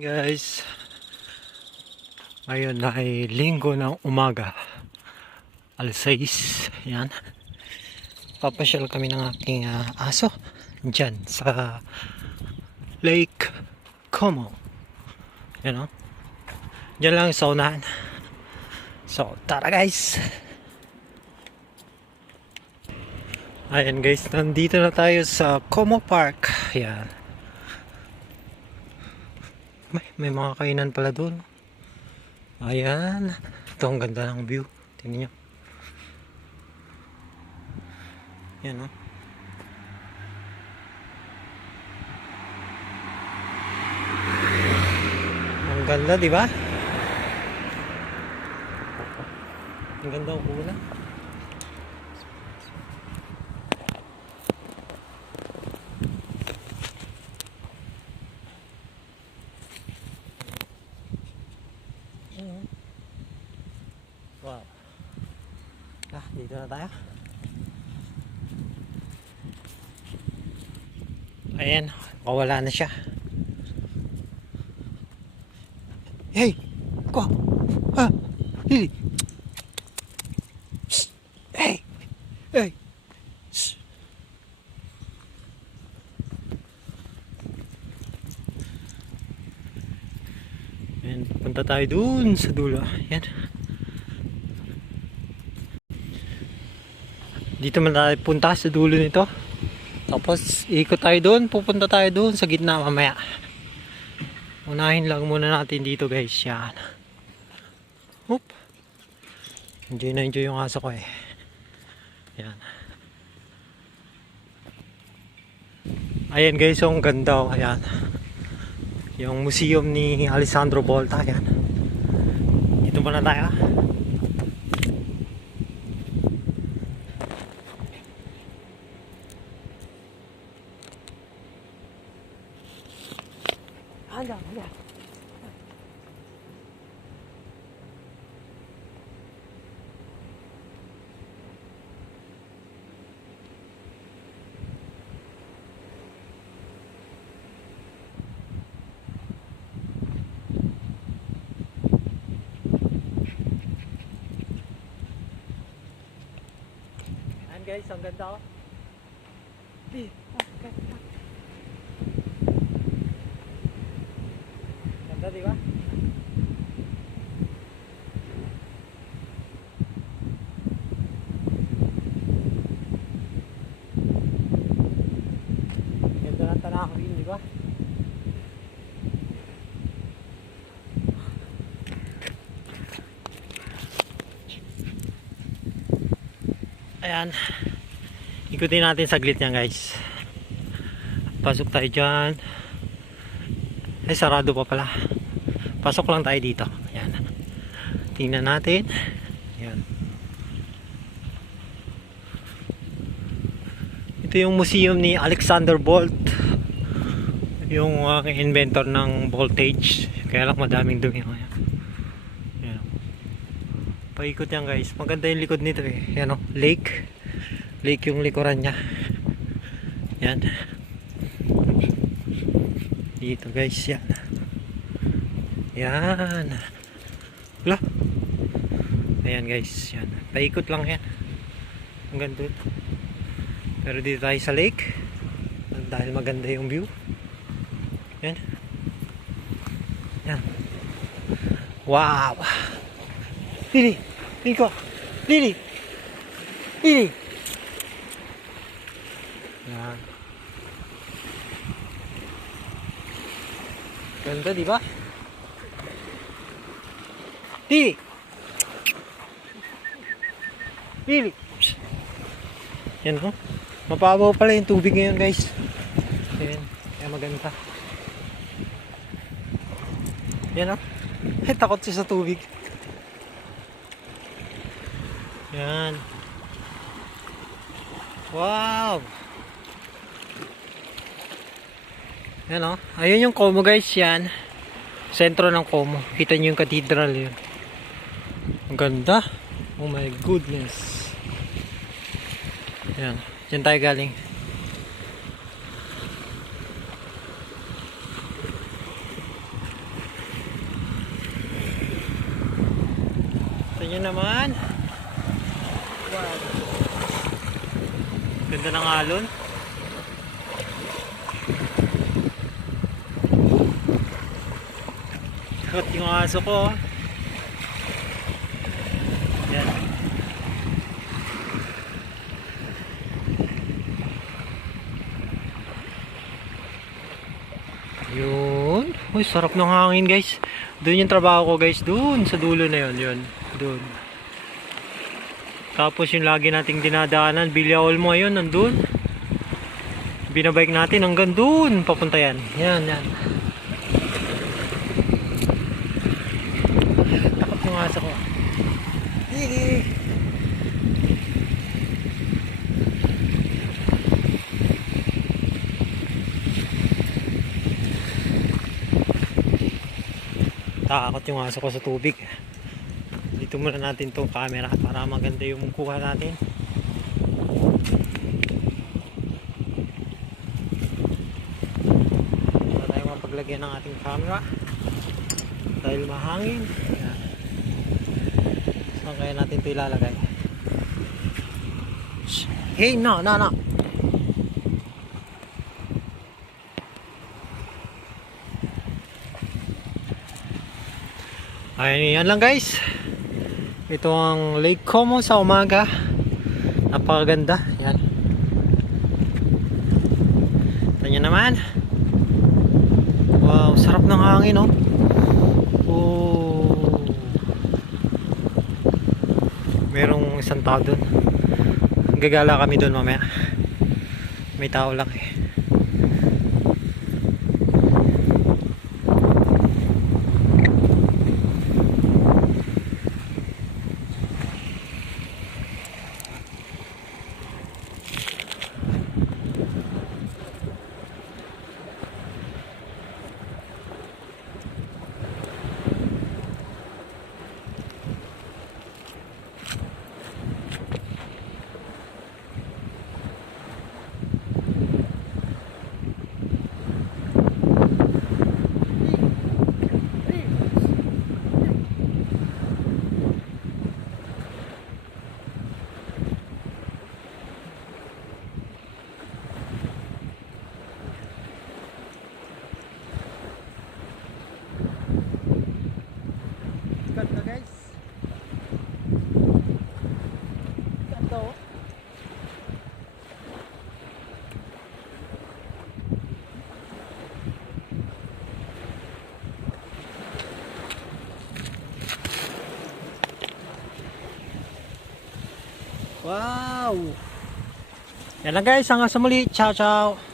Guys, ngayon ay linggo ng umaga, alas 6. Yan, papasyal kami ng aking aso dyan sa Lake Como. Yan o, dyan lang sa unahan. So tara guys. Ayan guys, nandito na tayo sa Como Park. Yan, may mga kainan pala doon. Ayan, ito ang ganda ng view, tingnan nyo. Yan o, ang ganda, di ba? Ang ganda ang una. Wow. Dito na tayo. Ayan, mawala na siya. Hey! Ko! Lili! Hey! Hey! Shh. Ayan, punta tayo dun sa dulo. Ayan. Dito man tayo punta sa dulo nito. Tapos ikot tayo doon, pupunta tayo doon sa gitna mamaya. Unahin lang muna natin dito guys. Yan. Oop. Enjoy na enjoy yung aso ko eh. Yan. Ayan guys, ang ganda oh. Ayan. Yung museum ni Alessandro Volta. Yan. Dito muna tayo. Anda. Ayan guys, ang ganda oh. Ganda diba? Ganda ng tanawin diba? Ayan, ikutin natin saglit yan guys. Pasok tayo dyan. Ay, sarado pa pala. Pasok lang tayo dito. Ayan, tingnan natin. Ayan, ito yung museum ni Alexander Bolt, yung inventor ng voltage. Kaya lang madaming dumi. Ayan, paikot yan guys. Maganda yung likod nito eh. Ayan o, lake yung likuran nya. Yan dito guys. Yan wala. Ayan guys, yan, paikot lang yan. Ang ganda. Pero dito tayo sa lake dahil maganda yung view. Yan. Wow. Lili, Nico, Lili. Yan. Ganda diba? Lili. Yan o. Mapabaw pala yung tubig ngayon guys. Ayan. Kaya maganda. Yan o. Ay, takot siya sa tubig. Yan. Wow. Yan o. Ayun yung Como guys. Yan. Sentro ng Como. Kita nyo yung cathedral yun. Ang ganda. Oh my goodness. Yan. Diyan tayo galing. Tingnan naman. Wow. Ganda ng alon. Takot yung aso ko. Yan. Yun. Uy, sarap ng hangin guys. Doon yung trabaho ko guys. Doon sa dulo na yun. Yun. Doon. Tapos yung lagi nating dinadaanan. Bilya Olmo yun. Nandun. Binabike natin hanggang doon. Papunta yan. Yan. Yan. Takot yung aso ko. Higi. Takot yung aso ko sa tubig. Dito muna natin tong camera para maganda yung kuha natin. Para tayo mapaglagyan ng ating camera dahil mahangin. Ayan. Saan kaya natin ito ilalagay? Hey, no. Ayan, yan lang guys. Ito ang Lake Como sa umaga. Napakaganda. Yan. Ito nyo naman. Wow, sarap ng hangin, oh. Oh. Merong isang tao doon. Gagala kami doon mamaya. May tao lang eh. Ganda guys. Ganda oh. Wow. Yan lang guys, hanggang sa muli. Ciao ciao.